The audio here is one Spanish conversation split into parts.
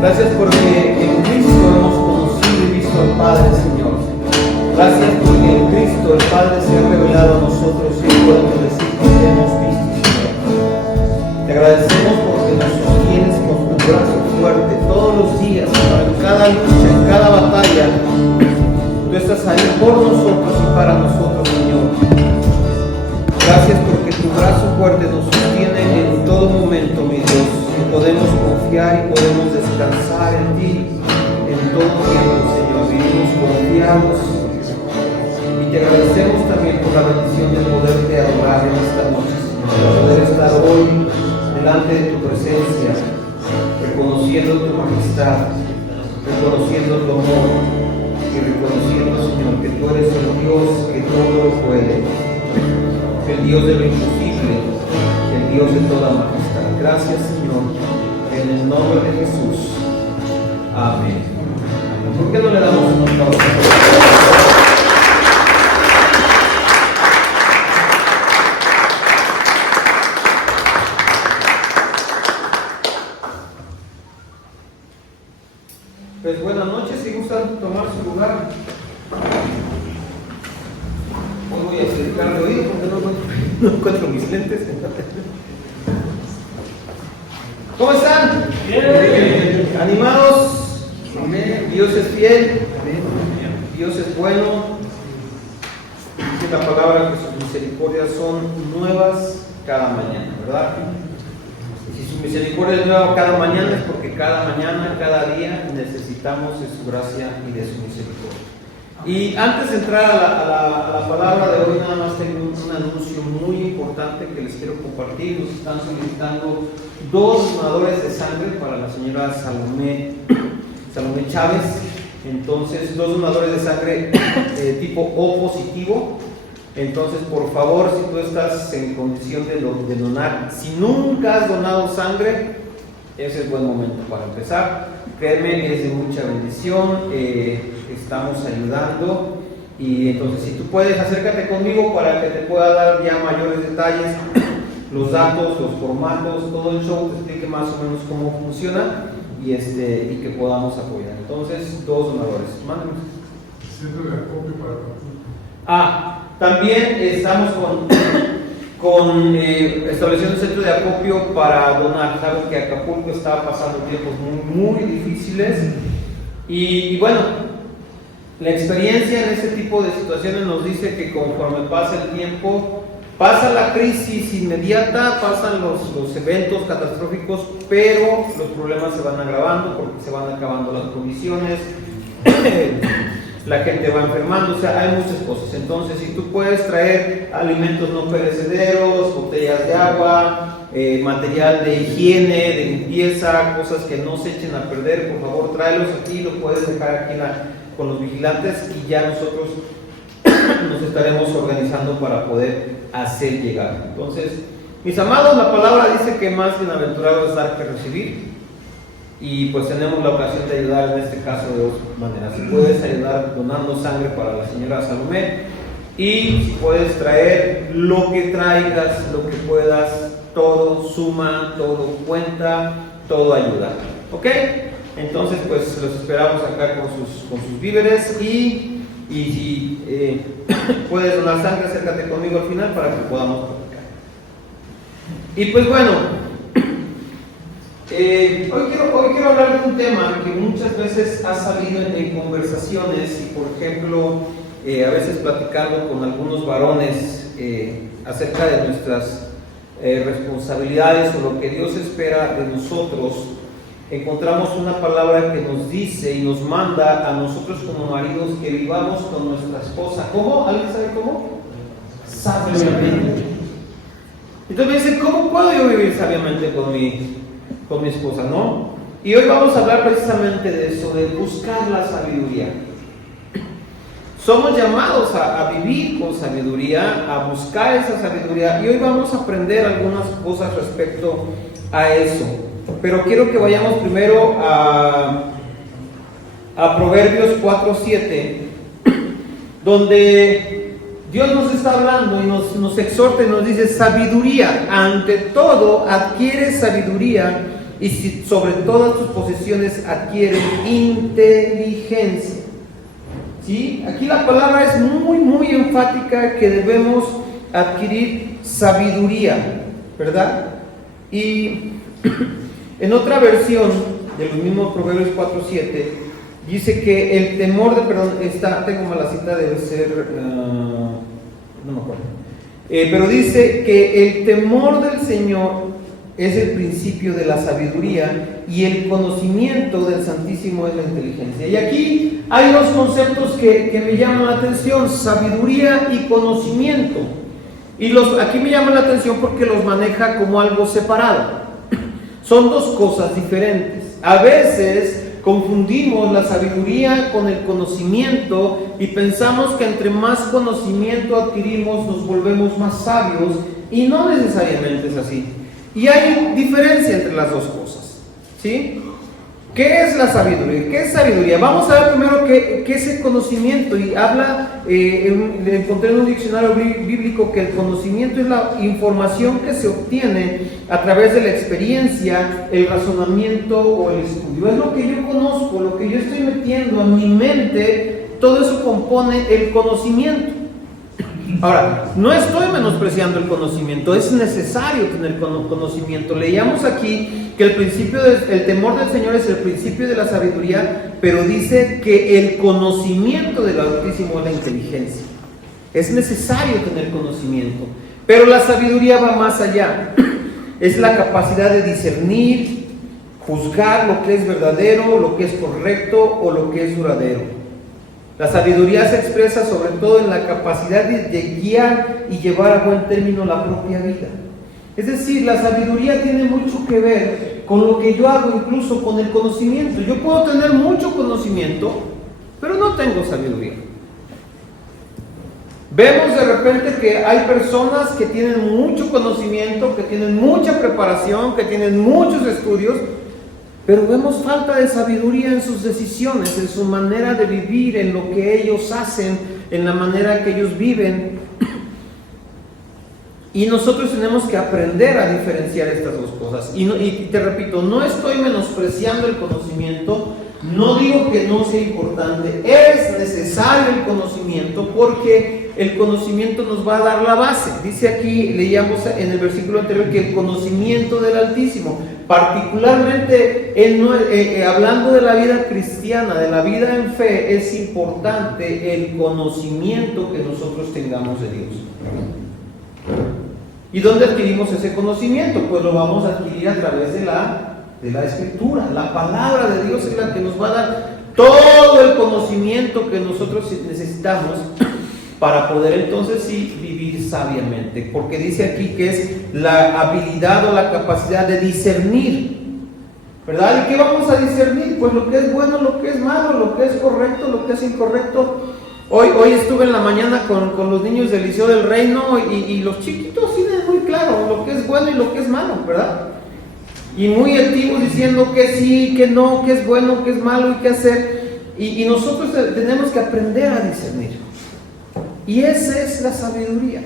Gracias porque en Cristo hemos conocido y visto al Padre, Señor. Gracias porque en Cristo el Padre se ha revelado a nosotros y podemos decir que te hemos visto, Señor. Te agradecemos porque nos sostienes con tu brazo fuerte todos los días, Señor. En cada lucha, en cada batalla, tú estás ahí por nosotros y para nosotros, Señor. Gracias porque tu brazo fuerte nos sostiene en todo momento, mi Dios. Y podemos confiar y podemos descansar en ti en todo tiempo, Señor. Vivimos confiados. Y te agradecemos también por la bendición de poderte adorar en esta noche, Señor. De poder estar hoy delante de tu presencia, reconociendo tu majestad, reconociendo tu amor y reconociendo, Señor, que tú eres el Dios que todo lo puede, el Dios de lo imposible, el Dios de toda majestad. Gracias, Señor, en el nombre de Jesús. Amén. ¿Por qué no le damos un aplauso? Pues buenas noches, si gustan tomar su lugar. Hoy voy a acercar de oído porque no encuentro mis lentes. ¿Cómo están? Bien. ¿Animados? Amén. Dios es fiel. Amén. Dios es bueno. Dice la palabra que sus misericordias son nuevas cada mañana, ¿verdad? Y si su misericordia es nueva cada mañana es porque cada mañana, cada día necesitamos de su gracia y de su misericordia. Y antes de entrar a la palabra de hoy, nada más tengo un anuncio muy importante que les quiero compartir. Nos están solicitando 2 donadores de sangre para la señora Salomé Chávez. Entonces, 2 donadores de sangre tipo O positivo. Entonces, por favor, si tú estás en condición de donar, si nunca has donado sangre, ese es buen momento para empezar. Créeme, es de mucha bendición. Estamos ayudando. Y entonces, si tú puedes, acércate conmigo para que te pueda dar ya mayores detalles, los datos, los formatos, todo el show, te explique más o menos cómo funciona y que podamos apoyar. Entonces, 2 donadores. Mándenos. Centro de acopio para Acapulco. También estamos estableciendo un centro de acopio para donar. Saben que Acapulco está pasando tiempos muy difíciles y bueno, la experiencia en este tipo de situaciones nos dice que conforme pasa el tiempo, pasa la crisis inmediata, pasan los eventos catastróficos, pero los problemas se van agravando porque se van acabando las condiciones, la gente va enfermando, o sea, hay muchas cosas. Entonces, si tú puedes traer alimentos no perecederos, botellas de agua, material de higiene, de limpieza, cosas que no se echen a perder, por favor tráelos aquí, lo puedes dejar aquí con los vigilantes y ya nosotros nos estaremos organizando para poder hacer llegar. Entonces, mis amados, la palabra dice que más bienaventurado es dar que recibir. Y pues tenemos la ocasión de ayudar en este caso de 2 maneras. Si puedes ayudar donando sangre para la señora Salomé, y si puedes traer lo que traigas, lo que puedas, todo suma, todo cuenta, todo ayuda. ¿Ok? Entonces pues los esperamos acá con sus víveres y si puedes donar sangre, acércate conmigo al final para que podamos platicar. Y pues bueno, hoy quiero hablar de un tema que muchas veces ha salido en conversaciones y, por ejemplo, a veces platicando con algunos varones acerca de nuestras responsabilidades o lo que Dios espera de nosotros. Encontramos una palabra que nos dice y nos manda a nosotros como maridos que vivamos con nuestra esposa. ¿Cómo? ¿Alguien sabe cómo? Sabiamente. Entonces me dice, ¿cómo puedo yo vivir sabiamente con mi esposa, ¿no? Y hoy vamos a hablar precisamente de eso, de buscar la sabiduría. Somos llamados a vivir con sabiduría, a buscar esa sabiduría, y hoy vamos a aprender algunas cosas respecto a eso. Pero quiero que vayamos primero a Proverbios 4:7, donde Dios nos está hablando y nos exhorta y nos dice: sabiduría, ante todo adquiere sabiduría y si sobre todas tus posesiones adquieren inteligencia. ¿Sí? Aquí la palabra es muy enfática, que debemos adquirir sabiduría, ¿verdad? Y en otra versión de los mismos Proverbios 4:7 dice que el temor de, tengo mala cita, debe ser, no me acuerdo, pero dice que el temor del Señor es el principio de la sabiduría y el conocimiento del Santísimo es la inteligencia. Y aquí hay dos conceptos que me llaman la atención: sabiduría y conocimiento. Y aquí me llama la atención porque los maneja como algo separado. Son dos cosas diferentes. A veces confundimos la sabiduría con el conocimiento y pensamos que entre más conocimiento adquirimos nos volvemos más sabios, y no necesariamente es así. Y hay diferencia entre las dos cosas, ¿sí? ¿Qué es la sabiduría? ¿Qué es sabiduría? Vamos a ver primero qué es el conocimiento. Y habla, encontré en un diccionario bíblico que el conocimiento es la información que se obtiene a través de la experiencia, el razonamiento o el estudio. Es lo que yo conozco, lo que yo estoy metiendo en mi mente, todo eso compone el conocimiento. Ahora, no estoy menospreciando el conocimiento, es necesario tener conocimiento. Leíamos aquí que el temor del Señor es el principio de la sabiduría, pero dice que el conocimiento del Altísimo es la inteligencia. Es necesario tener conocimiento, pero la sabiduría va más allá. Es la capacidad de discernir, juzgar lo que es verdadero, lo que es correcto o lo que es duradero. La sabiduría se expresa sobre todo en la capacidad de guiar y llevar a buen término la propia vida. Es decir, la sabiduría tiene mucho que ver con lo que yo hago, incluso con el conocimiento. Yo puedo tener mucho conocimiento, pero no tengo sabiduría. Vemos de repente que hay personas que tienen mucho conocimiento, que tienen mucha preparación, que tienen muchos estudios, pero vemos falta de sabiduría en sus decisiones, en su manera de vivir, en lo que ellos hacen, en la manera que ellos viven. Y nosotros tenemos que aprender a diferenciar estas dos cosas. Y te repito, no estoy menospreciando el conocimiento, no digo que no sea importante, es necesario el conocimiento porque el conocimiento nos va a dar la base. Dice aquí, leíamos en el versículo anterior, que el conocimiento del Altísimo, particularmente hablando de la vida cristiana, de la vida en fe, es importante el conocimiento que nosotros tengamos de Dios. ¿Y dónde adquirimos ese conocimiento? Pues lo vamos a adquirir a través de la Escritura. La palabra de Dios es la que nos va a dar todo el conocimiento que nosotros necesitamos para poder entonces sí vivir sabiamente. Porque dice aquí que es la habilidad o la capacidad de discernir, ¿verdad? ¿Y qué vamos a discernir? Pues lo que es bueno, lo que es malo, lo que es correcto, lo que es incorrecto. Hoy estuve en la mañana con los niños del Liceo del Reino y los chiquitos tienen muy claro lo que es bueno y lo que es malo, ¿verdad? Y muy activos diciendo que sí, que no, que es bueno, que es malo y qué hacer. Y nosotros tenemos que aprender a discernir. Y esa es la sabiduría,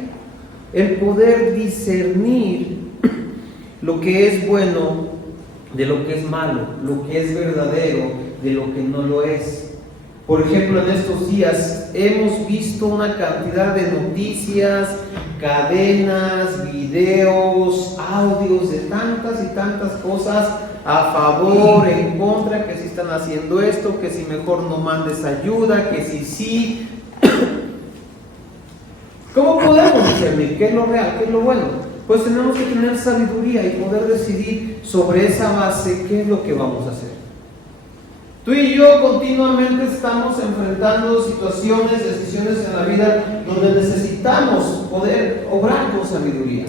el poder discernir lo que es bueno de lo que es malo, lo que es verdadero de lo que no lo es. Por ejemplo, en estos días hemos visto una cantidad de noticias, cadenas, videos, audios de tantas y tantas cosas a favor, en contra, que si están haciendo esto, que si mejor no mandes ayuda, que si sí. ¿Cómo podemos discernir qué es lo real, qué es lo bueno? Pues tenemos que tener sabiduría y poder decidir sobre esa base qué es lo que vamos a hacer. Tú y yo continuamente estamos enfrentando situaciones, decisiones en la vida donde necesitamos poder obrar con sabiduría,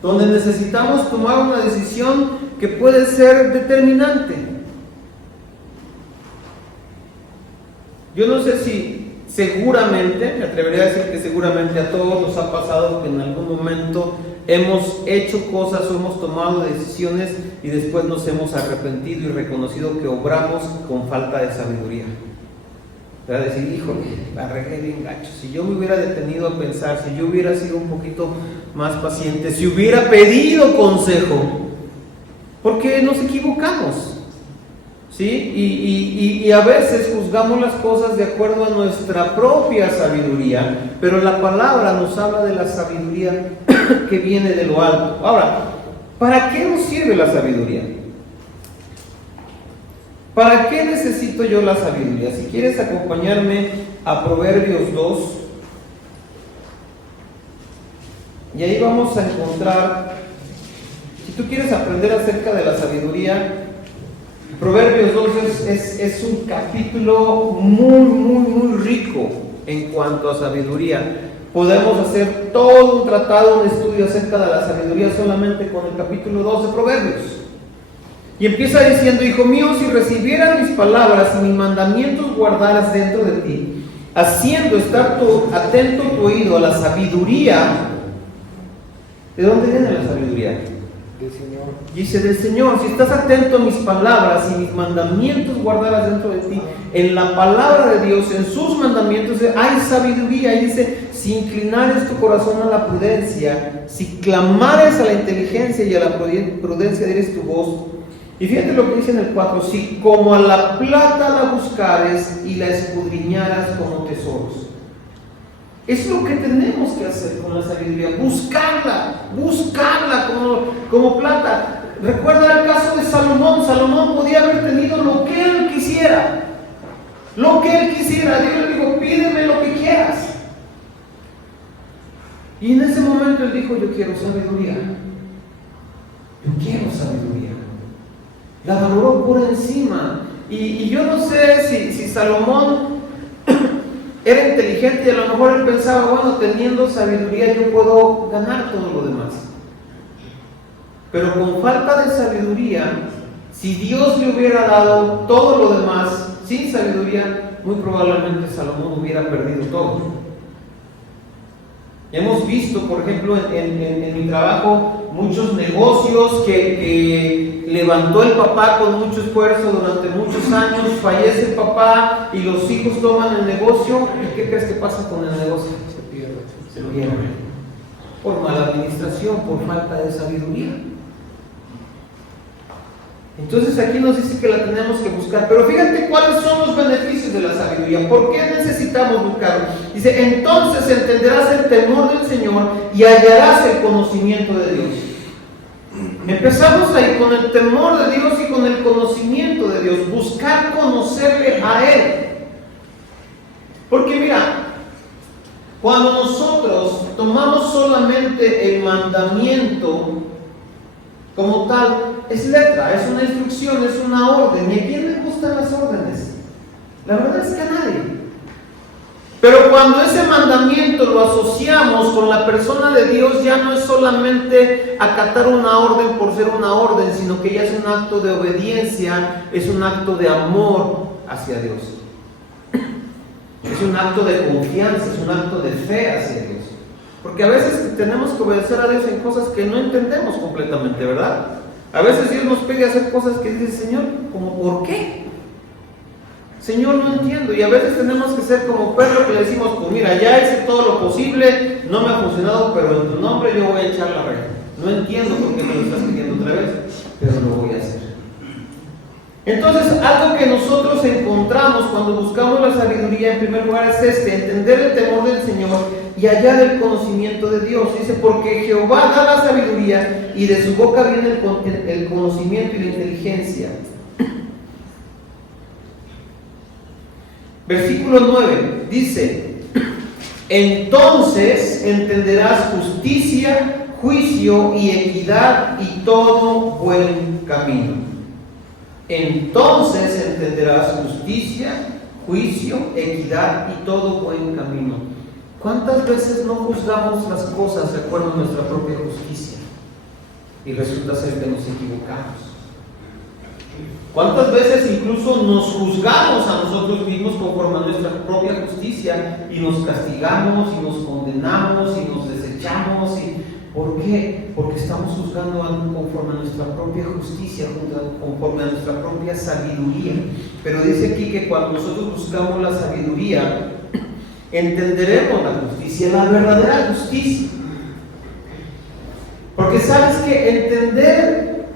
donde necesitamos tomar una decisión que puede ser determinante. Yo no sé si seguramente, me atrevería a decir que seguramente a todos nos ha pasado que en algún momento hemos hecho cosas o hemos tomado decisiones y después nos hemos arrepentido y reconocido que obramos con falta de sabiduría. Para decir, híjole, la regué bien gacho. Si yo me hubiera detenido a pensar, si yo hubiera sido un poquito más paciente, si hubiera pedido consejo, Porque nos equivocamos, ¿sí? Y a veces juzgamos las cosas de acuerdo a nuestra propia sabiduría, pero la palabra nos habla de la sabiduría que viene de lo alto. Ahora, ¿para qué nos sirve la sabiduría? ¿Para qué necesito yo la sabiduría? Si quieres acompañarme a Proverbios 2, y ahí vamos a encontrar, si tú quieres aprender acerca de la sabiduría, Proverbios 2 es un capítulo muy rico en cuanto a sabiduría. Podemos hacer todo un tratado, un estudio acerca de la sabiduría solamente con el capítulo 2 de Proverbios. Y empieza diciendo: hijo mío, si recibieras mis palabras y mis mandamientos guardaras dentro de ti, haciendo estar atento tu oído a la sabiduría. ¿De dónde viene la sabiduría? Del Señor. Dice: del Señor. Si estás atento a mis palabras y mis mandamientos guardaras dentro de ti, en la palabra de Dios, en sus mandamientos hay sabiduría. Y dice: si inclinares tu corazón a la prudencia, si clamares a la inteligencia y a la prudencia dieres tu voz. Y fíjate lo que dice en el 4: si como a la plata la buscares y la escudriñaras como tesoros. Es lo que tenemos que hacer con la sabiduría, buscarla como plata. Recuerda el caso de Salomón. Salomón podía haber tenido lo que él quisiera. Dios le dijo: pídeme lo que quieras. Y en ese momento él dijo: yo quiero sabiduría. La valoró por encima. Y yo no sé si Salomón era inteligente, y a lo mejor él pensaba: bueno, teniendo sabiduría yo puedo ganar todo lo demás. Pero con falta de sabiduría, si Dios le hubiera dado todo lo demás sin sabiduría, muy probablemente Salomón hubiera perdido todo. Hemos visto, por ejemplo, en mi trabajo, muchos negocios que levantó el papá con mucho esfuerzo durante muchos años. Fallece el papá y los hijos toman el negocio. ¿Y qué crees que pasa con el negocio? Se pierde. Por mala administración, por falta de sabiduría. Entonces aquí nos dice que la tenemos que buscar. Pero fíjate cuáles son los beneficios de la sabiduría. ¿Por qué necesitamos buscarlo? Dice: entonces entenderás el temor del Señor y hallarás el conocimiento de Dios. Empezamos ahí con el temor de Dios y con el conocimiento de Dios. Buscar conocerle a Él. Porque mira, cuando nosotros tomamos solamente el mandamiento como tal, es letra, es una instrucción, es una orden. ¿Y a quién le gustan las órdenes? La verdad es que a nadie. Pero cuando ese mandamiento lo asociamos con la persona de Dios, ya no es solamente acatar una orden por ser una orden, sino que ya es un acto de obediencia, es un acto de amor hacia Dios. Es un acto de confianza, es un acto de fe hacia Dios. Porque a veces tenemos que obedecer a Dios en cosas que no entendemos completamente, ¿verdad? A veces Dios nos pide hacer cosas que dice: Señor, ¿cómo por qué? Señor, no entiendo. Y a veces tenemos que ser como Pedro, que le decimos: pues mira, ya hice todo lo posible, no me ha funcionado, pero en tu nombre yo voy a echar la red. No entiendo por qué me lo estás pidiendo otra vez, pero lo voy a hacer. Entonces, algo que nosotros encontramos cuando buscamos la sabiduría, en primer lugar, es entender el temor del Señor y hallar el conocimiento de Dios. Dice: porque Jehová da la sabiduría y de su boca viene el conocimiento y la inteligencia. Versículo 9 dice: entonces entenderás justicia, juicio y equidad y todo buen camino. Entonces entenderás justicia, juicio, equidad y todo buen camino. ¿Cuántas veces no juzgamos las cosas de acuerdo a nuestra propia justicia? Y resulta ser que nos equivocamos. ¿Cuántas veces incluso nos juzgamos a nosotros mismos conforme a nuestra propia justicia y nos castigamos y nos condenamos y nos desechamos? ¿Por qué? Porque estamos juzgando algo conforme a nuestra propia justicia, conforme a nuestra propia sabiduría. Pero dice aquí que cuando nosotros buscamos la sabiduría, entenderemos la justicia, la verdadera justicia. Porque sabes que entender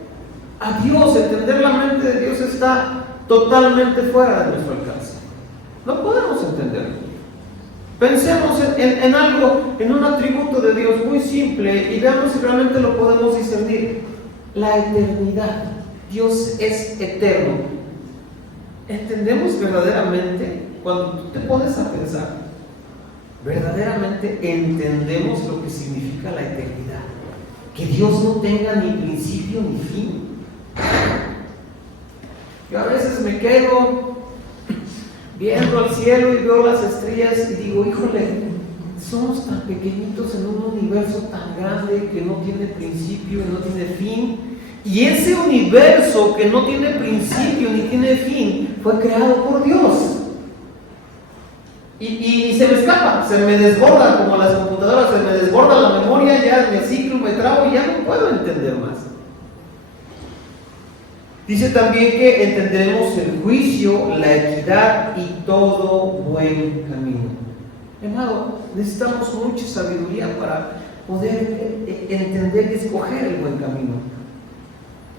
a Dios, entender la mente de Dios está totalmente fuera de nuestro alcance. No podemos entenderlo. Pensemos en algo, en un atributo de Dios muy simple y veamos si realmente lo podemos discernir. La eternidad. Dios es eterno. ¿Entendemos verdaderamente? Cuando tú te pones a pensar, verdaderamente entendemos lo que significa la eternidad. Que Dios no tenga ni principio ni fin. Yo a veces me quedo viendo al cielo y veo las estrellas y digo, híjole, somos tan pequeñitos en un universo tan grande que no tiene principio y no tiene fin. Y ese universo que no tiene principio ni tiene fin fue creado por Dios. Y se me escapa, se me desborda como las computadoras, se me desborda la memoria, ya me ciclo, me trabo y ya no puedo entender más. Dice también que entenderemos el juicio, la equidad y todo buen camino. Hermano, necesitamos mucha sabiduría para poder entender y escoger el buen camino.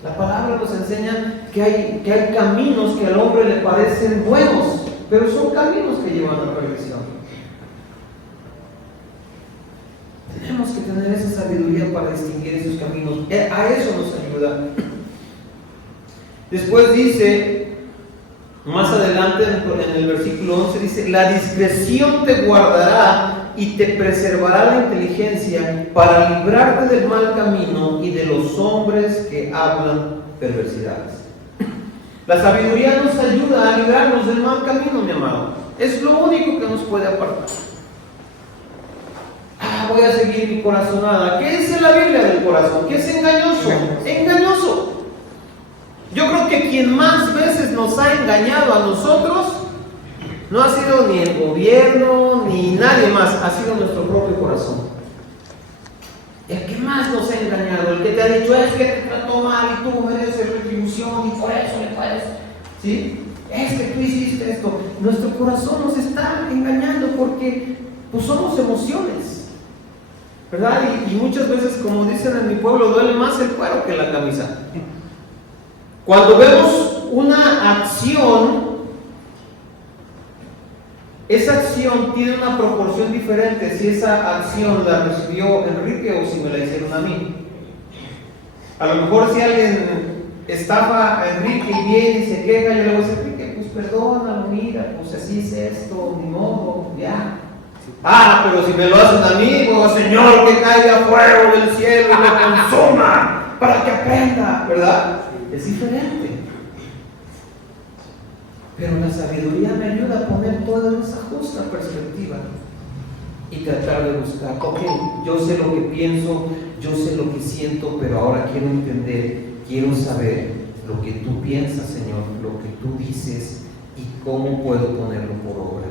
La palabra nos enseña que hay caminos que al hombre le parecen buenos, pero son caminos que llevan a la perdición. Tenemos que tener esa sabiduría para distinguir esos caminos. A eso nos ayuda. Después dice, más adelante en el versículo 11, dice, la discreción te guardará y te preservará la inteligencia para librarte del mal camino y de los hombres que hablan perversidades. La sabiduría nos ayuda a librarnos del mal camino, mi amado. Es lo único que nos puede apartar. Voy a seguir mi corazonada. ¿Qué dice la Biblia del corazón? Que es engañoso. Engañoso. Yo creo que quien más veces nos ha engañado a nosotros no ha sido ni el gobierno ni nadie más, ha sido nuestro propio corazón. El que más nos ha engañado, el que te ha dicho es que te trató mal y tú mereces retribución y por eso le puedes, ¿sí? Es que tú hiciste esto. Nuestro corazón nos está engañando porque pues somos emociones, ¿verdad? Y muchas veces, como dicen en mi pueblo, duele más el cuero que la camisa. Cuando vemos una acción, esa acción tiene una proporción diferente si esa acción la recibió Enrique o si me la hicieron a mí. A lo mejor si alguien estafa a Enrique y viene y se queja, yo le voy a decir, Enrique, pues perdónalo, mira, pues así es esto, ni modo, ya. Pero si me lo hacen a mí, digo, Señor, que caiga fuego del cielo y me consuma para que aprenda, ¿verdad? Es diferente. Pero la sabiduría me ayuda a poner todo en esa justa perspectiva y tratar de buscar, ok, yo sé lo que pienso, yo sé lo que siento, pero ahora quiero entender, quiero saber lo que tú piensas, Señor, lo que tú dices y cómo puedo ponerlo por obra.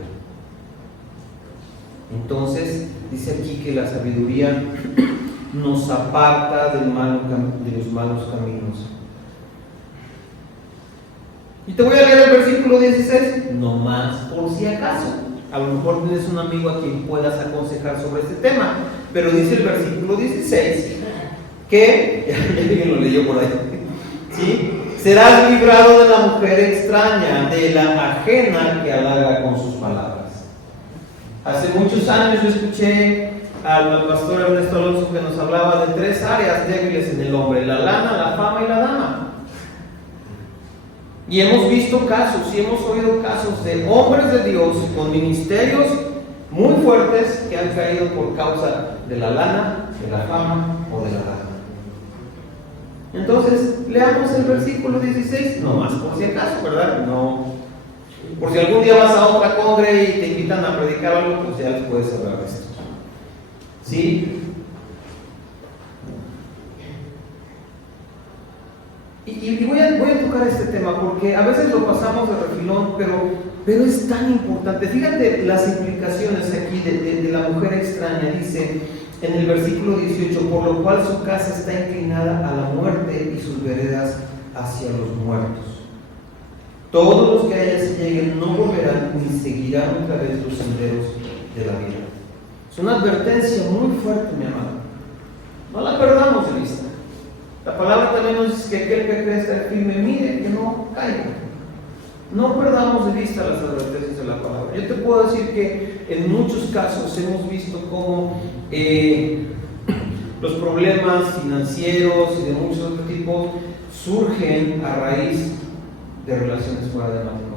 Entonces, dice aquí que la sabiduría nos aparta de los malos caminos. Y te voy a leer el versículo 16, no más por si acaso. A lo mejor tienes un amigo a quien puedas aconsejar sobre este tema, pero dice el versículo 16 que, ya alguien lo leyó por ahí, ¿sí? Serás librado de la mujer extraña, de la ajena que halaga con sus palabras. Hace muchos años yo escuché al pastor Ernesto Alonso que nos hablaba de 3 áreas débiles en el hombre: la lana, la fama y la dama. Y hemos visto casos y hemos oído casos de hombres de Dios con ministerios muy fuertes que han caído por causa de la lana, de la fama o de la dama. Entonces, leamos el versículo 16, no más por si acaso, ¿verdad? No. Por si algún día vas a otra congre y te invitan a predicar algo, pues ya les puedes hablar de esto. ¿Sí? Y voy a tocar este tema porque a veces lo pasamos de refilón, pero es tan importante. Fíjate las implicaciones aquí de la mujer extraña. Dice en el versículo 18, por lo cual su casa está inclinada a la muerte y sus veredas hacia los muertos. Todos los que a ella se lleguen no volverán ni seguirán otra vez los senderos de la vida. Es una advertencia muy fuerte, mi amado. No la perdamos de vista. La palabra también nos dice que aquel que cree estar firme, mire que no caiga. No perdamos de vista las advertencias de la palabra. Yo te puedo decir que en muchos casos hemos visto cómo los problemas financieros y de muchos otros tipos surgen a raíz de relaciones fuera de matrimonio.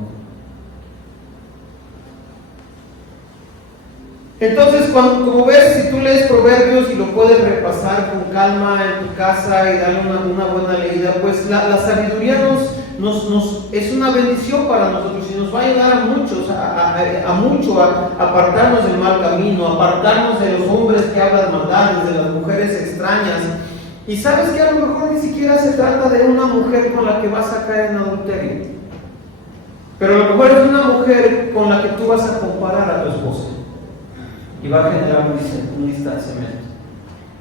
Entonces, como ves, si tú lees Proverbios y lo puedes repasar con calma en tu casa y darle una buena leída, pues la sabiduría es una bendición para nosotros y nos va a ayudar a muchos, a apartarnos del mal camino, apartarnos de los hombres que hablan maldades, de las mujeres extrañas. Y sabes que a lo mejor ni siquiera se trata de una mujer con la que vas a caer en adulterio, pero a lo mejor es una mujer con la que tú vas a comparar a tu esposa y va a generar un distanciamiento.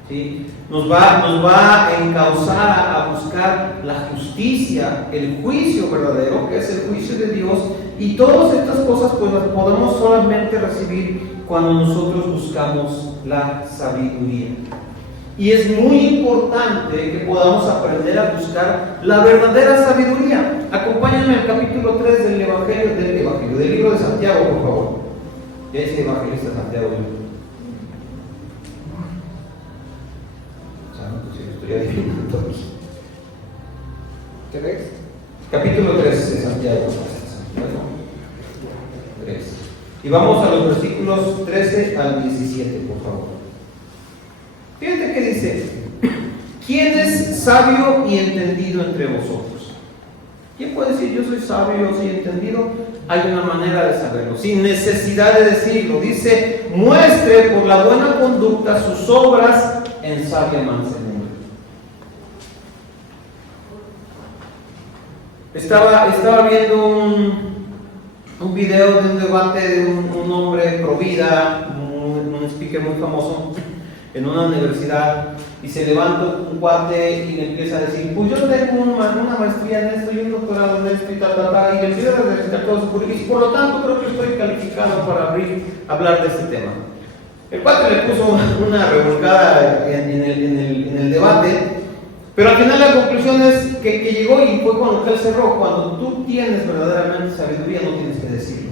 ¿Sí? Nos va a encauzar a buscar la justicia, el juicio verdadero, que es el juicio de Dios, y todas estas cosas pues las podemos solamente recibir cuando nosotros buscamos la sabiduría. Y es muy importante que podamos aprender a buscar la verdadera sabiduría. Acompáñame al capítulo 3 del libro de Santiago, por favor. Ya dice evangelista Santiago. ¿3? Capítulo 3 de Santiago. 3. Y vamos a los versículos 13 al 17, por favor. Fíjate que dice: ¿quién es sabio y entendido entre vosotros? ¿Quién puede decir yo soy sabio o soy entendido? Hay una manera de saberlo, sin necesidad de decirlo. Dice: muestre por la buena conducta sus obras en sabia mansedumbre. Estaba viendo un video de un debate de un hombre pro vida, un speaker muy famoso en una universidad, y se levanta un cuate y le empieza a decir: pues yo tengo una maestría en esto y un doctorado en esto y y le empieza a recitar todo su currículum, y por lo tanto creo que estoy calificado para hablar de este tema. El cuate le puso una revolcada en el debate, pero al final la conclusión es que llegó, y fue con lo que él cerró: cuando tú tienes verdaderamente sabiduría no tienes que decirlo,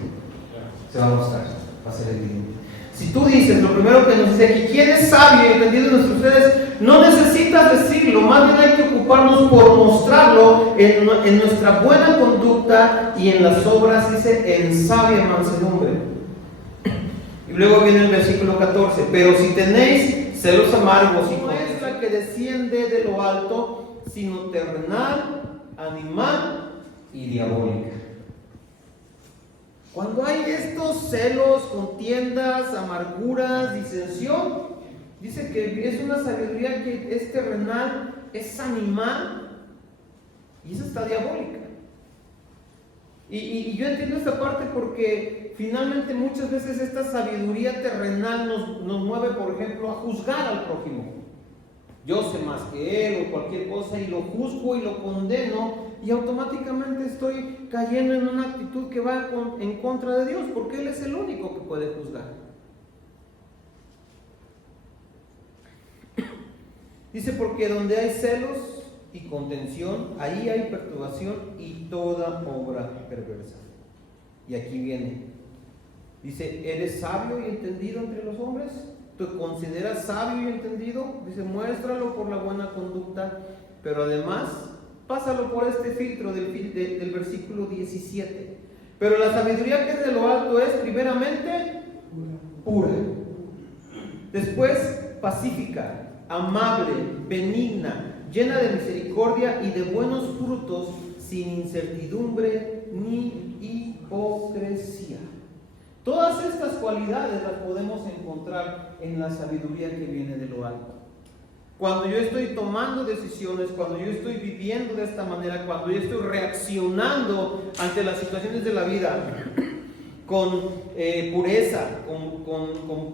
se va a mostrar, va a ser evidente. Si tú dices, lo primero que nos dice aquí, ¿quién es sabio y entendido entre ustedes? No necesitas decirlo, más bien hay que ocuparnos por mostrarlo en nuestra buena conducta y en las obras, dice, en sabia mansedumbre. Y luego viene el versículo 14: pero si tenéis celos amargos, y no es la que desciende de lo alto, sino terrenal, animal y diabólica. Cuando hay estos celos, contiendas, amarguras, disensión, dice que es una sabiduría que es terrenal, es animal, y esa está diabólica. Y yo entiendo esta parte porque finalmente muchas veces esta sabiduría terrenal nos mueve, por ejemplo, a juzgar al prójimo. Yo sé más que él o cualquier cosa, y lo juzgo y lo condeno, y automáticamente estoy cayendo en una actitud que va en contra de Dios, porque Él es el único que puede juzgar. Dice: porque donde hay celos y contención, ahí hay perturbación y toda obra perversa. Y aquí viene, dice: ¿eres sabio y entendido entre los hombres? ¿Te consideras sabio y entendido? Dice: muéstralo por la buena conducta, pero además pásalo por este filtro del versículo 17. Pero la sabiduría que es de lo alto es primeramente pura, después pacífica, amable, benigna, llena de misericordia y de buenos frutos, sin incertidumbre ni hipocresía. Todas estas cualidades las podemos encontrar en la sabiduría que viene de lo alto. Cuando yo estoy tomando decisiones, cuando yo estoy viviendo de esta manera, cuando yo estoy reaccionando ante las situaciones de la vida con pureza,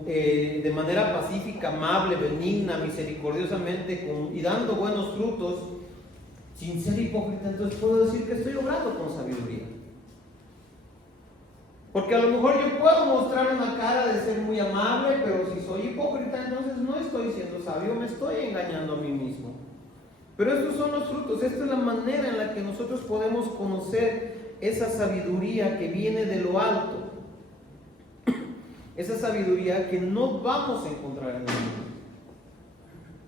de manera pacífica, amable, benigna, misericordiosamente, y dando buenos frutos, sin ser hipócrita, entonces puedo decir que estoy obrando con sabiduría. Porque a lo mejor yo puedo mostrar una cara de ser muy amable, pero si soy hipócrita, entonces no estoy siendo sabio, me estoy engañando a mí mismo. Pero estos son los frutos, esta es la manera en la que nosotros podemos conocer esa sabiduría que viene de lo alto. Esa sabiduría que no vamos a encontrar en el mundo.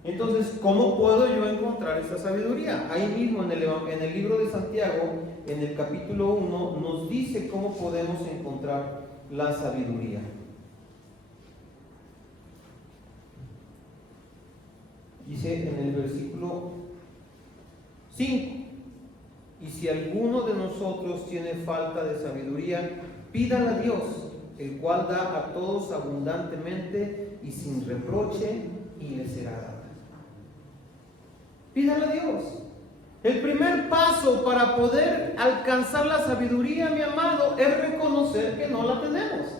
Entonces, ¿cómo puedo yo encontrar esa sabiduría? Ahí mismo en el libro de Santiago, en el capítulo 1, nos dice cómo podemos encontrar la sabiduría. Dice en el versículo 5: y si alguno de nosotros tiene falta de sabiduría, pídala a Dios, el cual da a todos abundantemente y sin reproche, y le será dada. Pídala a Dios. El primer paso para poder alcanzar la sabiduría, mi amado, es reconocer que no la tenemos.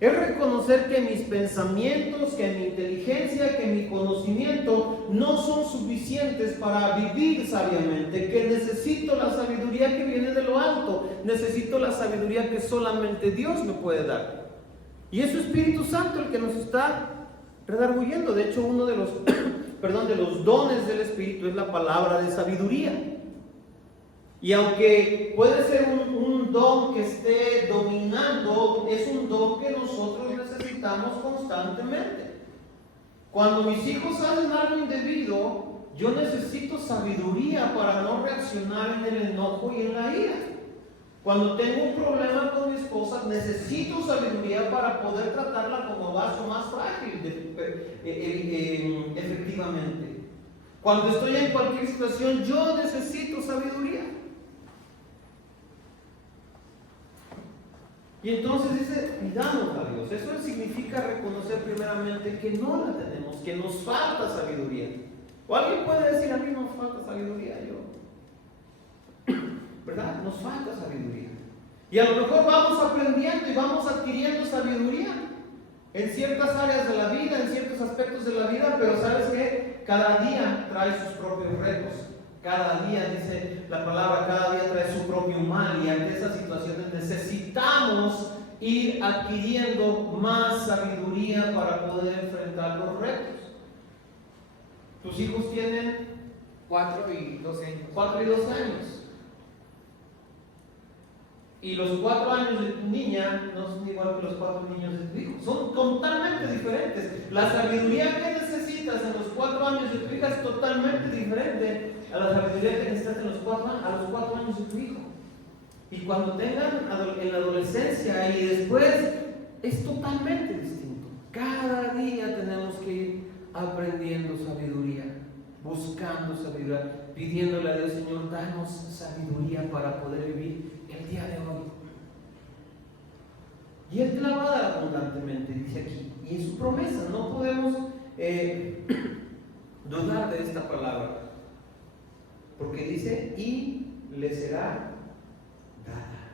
Es reconocer que mis pensamientos, que mi inteligencia, que mi conocimiento no son suficientes para vivir sabiamente, que necesito la sabiduría que viene de lo alto, necesito la sabiduría que solamente Dios me puede dar. Y es su Espíritu Santo el que nos está redarguyendo. De hecho, uno de los de los dones del Espíritu es la palabra de sabiduría. Y aunque puede ser un don que esté dominando, es un don que nosotros necesitamos constantemente. Cuando mis hijos hacen algo indebido, yo necesito sabiduría para no reaccionar en el enojo y en la ira. Cuando tengo un problema con mi esposa, necesito sabiduría para poder tratarla como vaso más frágil, efectivamente. Cuando estoy en cualquier situación, yo necesito sabiduría. Y entonces dice, pidamos a Dios. Eso significa reconocer primeramente que no la tenemos, que nos falta sabiduría. O alguien puede decir, a mí nos falta sabiduría, ¿verdad? Nos falta sabiduría. Y a lo mejor vamos aprendiendo y vamos adquiriendo sabiduría en ciertas áreas de la vida, en ciertos aspectos de la vida, pero ¿sabes qué? Cada día trae sus propios retos. Cada día, dice la palabra, cada día trae su propio mal, y ante esas situaciones necesitamos ir adquiriendo más sabiduría para poder enfrentar los retos. ¿Tus hijos tienen? 4 y 12 años. 4 y 12 años. Y los 4 años de tu niña no son igual que los 4 niños de tu hijo. Son totalmente diferentes. La sabiduría que necesitas en los 4 años de tu hija es totalmente diferente a la sabiduría que necesitas a los 4 años de tu hijo. Y cuando tengan en la adolescencia y después, es totalmente distinto. Cada día tenemos que ir aprendiendo sabiduría, buscando sabiduría, pidiéndole a Dios, Señor, danos sabiduría para poder vivir el día de hoy. Y Él te la va a dar abundantemente, dice aquí. Y en su promesa, no podemos dudar de esta palabra. Porque dice, y le será dada.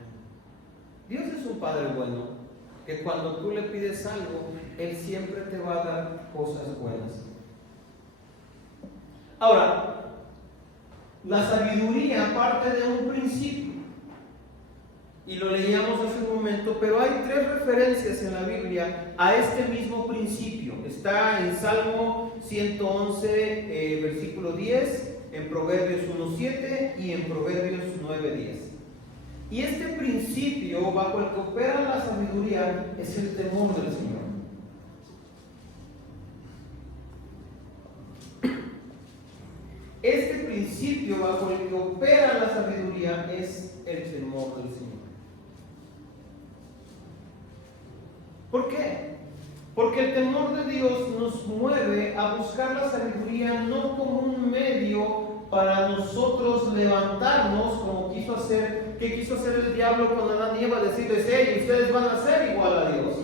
Dios es un Padre bueno, que cuando tú le pides algo, Él siempre te va a dar cosas buenas. Ahora, la sabiduría parte de un principio, y lo leíamos hace un momento, pero hay 3 referencias en la Biblia a este mismo principio. Está en Salmo 111, versículo 10, en Proverbios 1:7 y en Proverbios 9:10. Y este principio bajo el que opera la sabiduría es el temor del Señor. Este principio bajo el que opera la sabiduría es el temor del Señor. ¿Por qué? Porque el temor de Dios nos mueve a buscar la sabiduría no como un medio para nosotros levantarnos, como quiso hacer el diablo con Adán y Eva, decirles, hey, ustedes van a ser igual a Dios.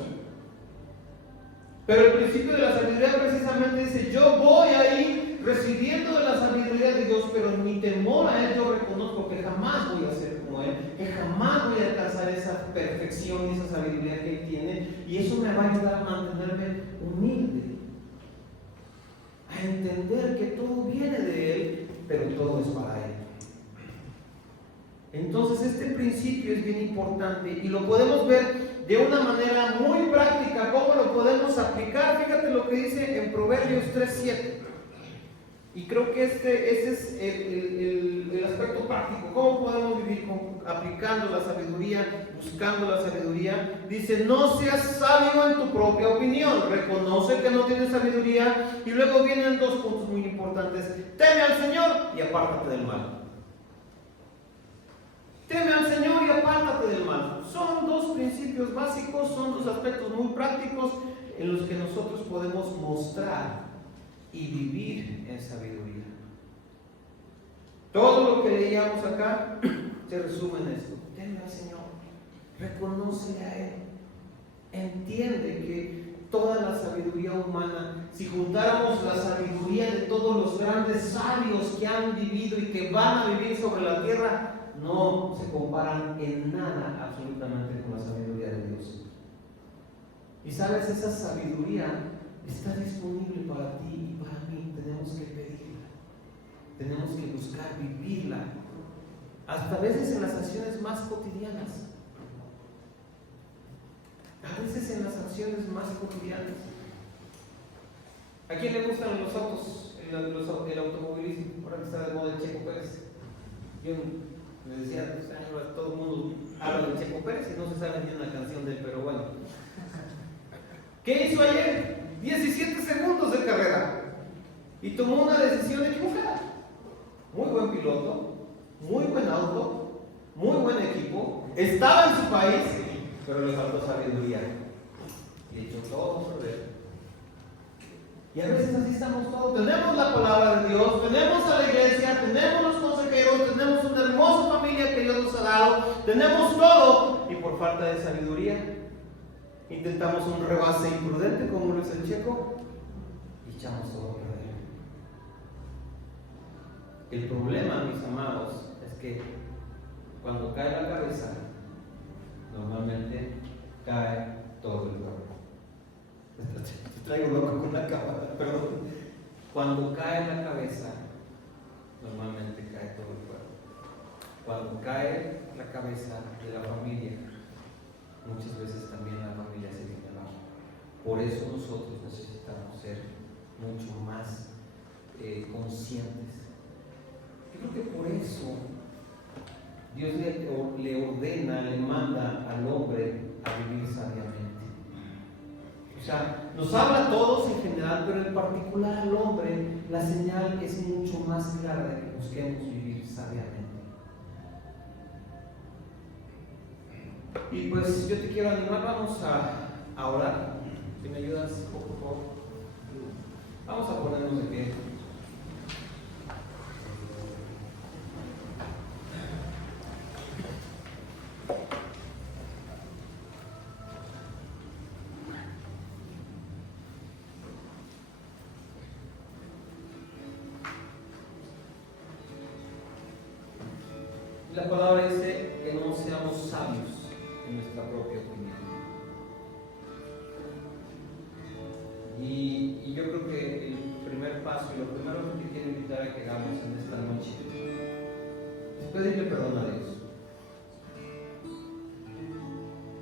Pero el principio de la sabiduría precisamente dice, yo voy a ir recibiendo de la sabiduría de Dios, pero en mi temor a Él yo reconozco que jamás voy a ser como Él, que jamás voy a alcanzar esa perfección y esa sabiduría que Él tiene, y eso me va a ayudar a mantenerme humilde, a entender que todo viene de Él, pero todo es para Él. Entonces este principio es bien importante y lo podemos ver de una manera muy práctica. ¿Cómo lo podemos aplicar? Fíjate lo que dice en Proverbios 3:7. Y creo que ese es el aspecto práctico. ¿Cómo podemos vivir aplicando la sabiduría, buscando la sabiduría? Dice, no seas sabio en tu propia opinión. Reconoce que no tienes sabiduría. Y luego vienen dos puntos muy importantes. Teme al Señor y apártate del mal. Teme al Señor y apártate del mal. Son dos principios básicos, son dos aspectos muy prácticos en los que nosotros podemos mostrar y vivir en sabiduría. Todo lo que leíamos acá se resume en esto. Teme al Señor, reconoce a Él, entiende que toda la sabiduría humana, si juntáramos la sabiduría de todos los grandes sabios que han vivido y que van a vivir sobre la tierra, no se comparan en nada absolutamente con la sabiduría de Dios. Y sabes, esa sabiduría está disponible para ti y para mí. Tenemos que pedirla, tenemos que buscar vivirla, hasta a veces en las acciones más cotidianas. A veces en las acciones más cotidianas. ¿A quién le gustan los autos, el automovilismo? Ahora que está de moda el Checo Pérez. Yo me decía, todo el mundo habla de Checo Pérez y no se sabe ni una canción de él, pero bueno. ¿Qué hizo ayer? 17 segundos de carrera. Y tomó una decisión equivocada. Muy buen piloto, muy buen auto, muy buen equipo. Estaba en su país, pero le faltó sabiduría. Y echó todo a perder. Y a veces así estamos todos. Tenemos la palabra de Dios, tenemos a la iglesia, tenemos los consejeros, tenemos una hermosa familia que Dios nos ha dado, tenemos todo. Y por falta de sabiduría, intentamos un rebase imprudente como lo hizo el Checo y echamos todo a perder. El problema, mis amados, es que cuando cae la cabeza, normalmente cae todo el cuerpo. Te traigo loco con la cámara, perdón. Cuando cae la cabeza, normalmente cae todo el cuerpo. Cuando cae la cabeza de la familia, muchas veces también la familia se viene abajo. Por eso nosotros necesitamos ser mucho más conscientes. Yo creo que por eso Dios le ordena, le manda al hombre a vivir sabiamente. O sea, nos habla a todos en general, pero en particular al hombre, la señal es mucho más clara de que busquemos vivir sabiamente. Y pues yo te quiero animar, vamos a orar. Si me ayudas, por favor. Vamos a ponernos de pie. La palabra dice que no seamos sabios en nuestra propia opinión. Y yo creo que el primer paso y lo primero que te quiero invitar a que hagamos en esta noche es pedirle perdón a Dios.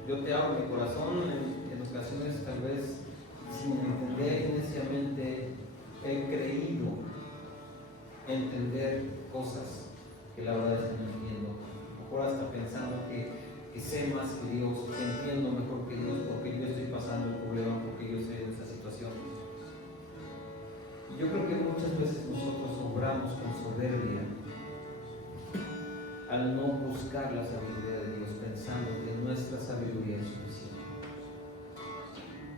Yo te abro mi corazón en ocasiones, tal vez sin entender inicialmente, he creído entender cosas que la verdad es que no entiendo. Mejor hasta pensando que sé más que Dios, que entiendo mejor que Dios, porque yo estoy pasando el problema, porque yo estoy en esta situación. Y yo creo que muchas veces nosotros obramos con soberbia al no buscar la sabiduría de Dios, pensando que nuestra sabiduría es suficiente.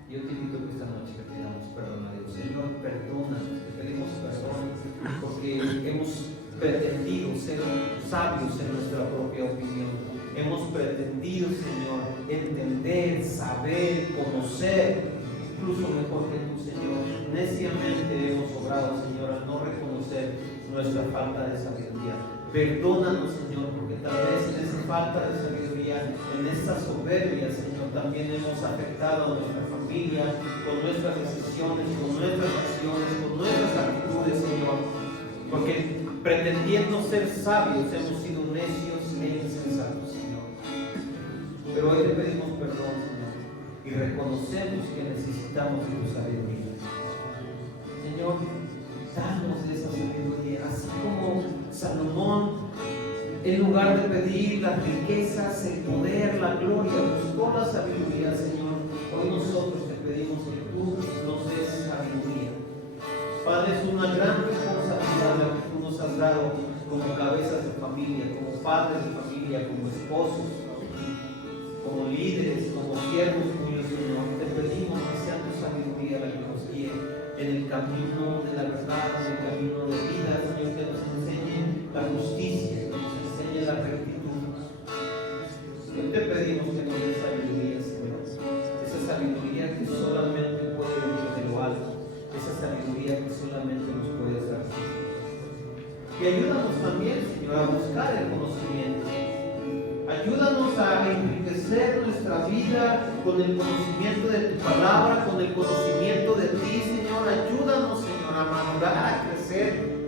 Yo te invito a que esta noche le pidamos perdón a Dios. Señor, perdónanos, te pedimos perdón porque hemos pretendido ser sabios en nuestra propia opinión. Hemos pretendido, Señor, entender, saber, conocer, incluso mejor que tú, Señor. Neciamente hemos obrado, Señor, al no reconocer nuestra falta de sabiduría. Perdónanos, Señor, porque tal vez en esa falta de sabiduría, en esta soberbia, Señor, también hemos afectado a nuestra familia, con nuestras decisiones, con nuestras acciones, con nuestras actitudes, Señor. Porque pretendiendo ser sabios hemos sido necios e insensatos, Señor. Pero hoy te pedimos perdón, Señor, y reconocemos que necesitamos de tu sabiduría. Señor, danos de esa sabiduría. Salomón, en lugar de pedir las riquezas, el poder, la gloria, buscó la sabiduría, Señor. Hoy nosotros te pedimos que tú nos des sabiduría. Padre, es una gran responsabilidad la que tú nos has dado como cabezas de familia, como padres de familia, como esposos, como líderes, como siervos tuyos, Señor. Te pedimos que sea tu sabiduría la que nos guíe en el camino de la verdad, en el camino de vida, Señor, que nos enseñe la justicia, que nos enseñe la rectitud. Hoy te pedimos que nos des sabiduría, Señor. Esa sabiduría que solamente puede venir de lo alto, esa sabiduría que solamente nos puedes dar. Y ayúdanos también, Señor, a buscar el conocimiento. Ayúdanos a enriquecer nuestra vida con el conocimiento de tu palabra, con el conocimiento de ti, Señor. Ayúdanos, Señor, a madurar, a crecer,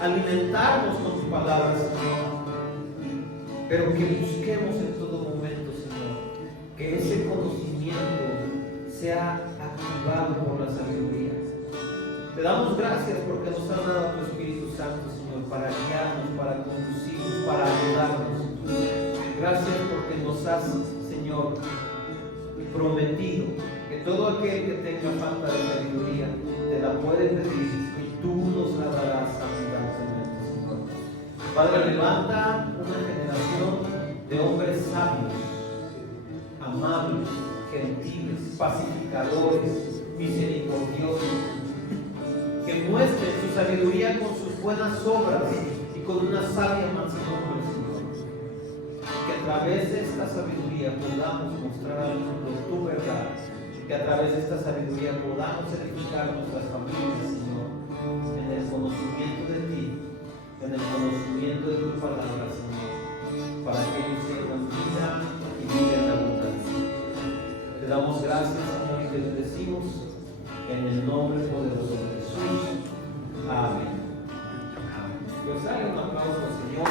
a alimentarnos con tu palabra, Señor. Pero que busquemos en todo momento, Señor, que ese conocimiento sea activado por la sabiduría. Te damos gracias porque nos has dado tu Espíritu Santo, Señor, para guiarnos, para conducirnos, para ayudarnos. Gracias porque nos has, Señor, prometido que todo aquel que tenga falta de sabiduría te la puede pedir y tú nos la darás abundantemente, Señor. Padre, levanta una generación de hombres sabios, amables, gentiles, pacificadores, misericordiosos, que muestren su sabiduría con sus buenas obras y con una sabia mansedumbre, Señor. Que a través de esta sabiduría podamos mostrar al mundo tu verdad, que a través de esta sabiduría podamos edificar nuestras familias, Señor, en el conocimiento de ti, en el conocimiento de tu palabra, Señor, para que ellos tengan vida y vida en abundancia. Te damos gracias, Señor, y te bendecimos en el nombre poderoso de Jesús. Amén. Amén. Pues dale un aplauso al Señor.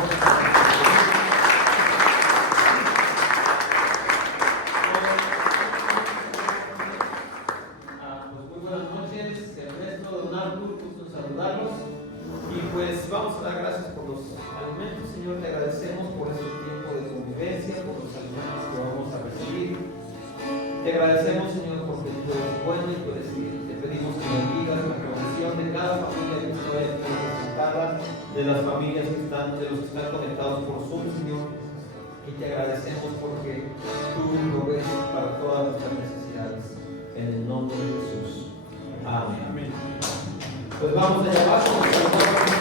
Vamos a dar gracias por los alimentos, Señor. Te agradecemos por este tiempo de convivencia, por los alimentos que vamos a recibir. Te agradecemos, Señor, porque tú eres bueno y tú eres fiel. Te pedimos que bendigas la provisión de cada familia que está representada, de las familias que están, de los que están conectados por Zoom, Señor. Y te agradecemos porque tú lo ves para todas nuestras necesidades. En el nombre de Jesús. Amén. Pues vamos allá abajo.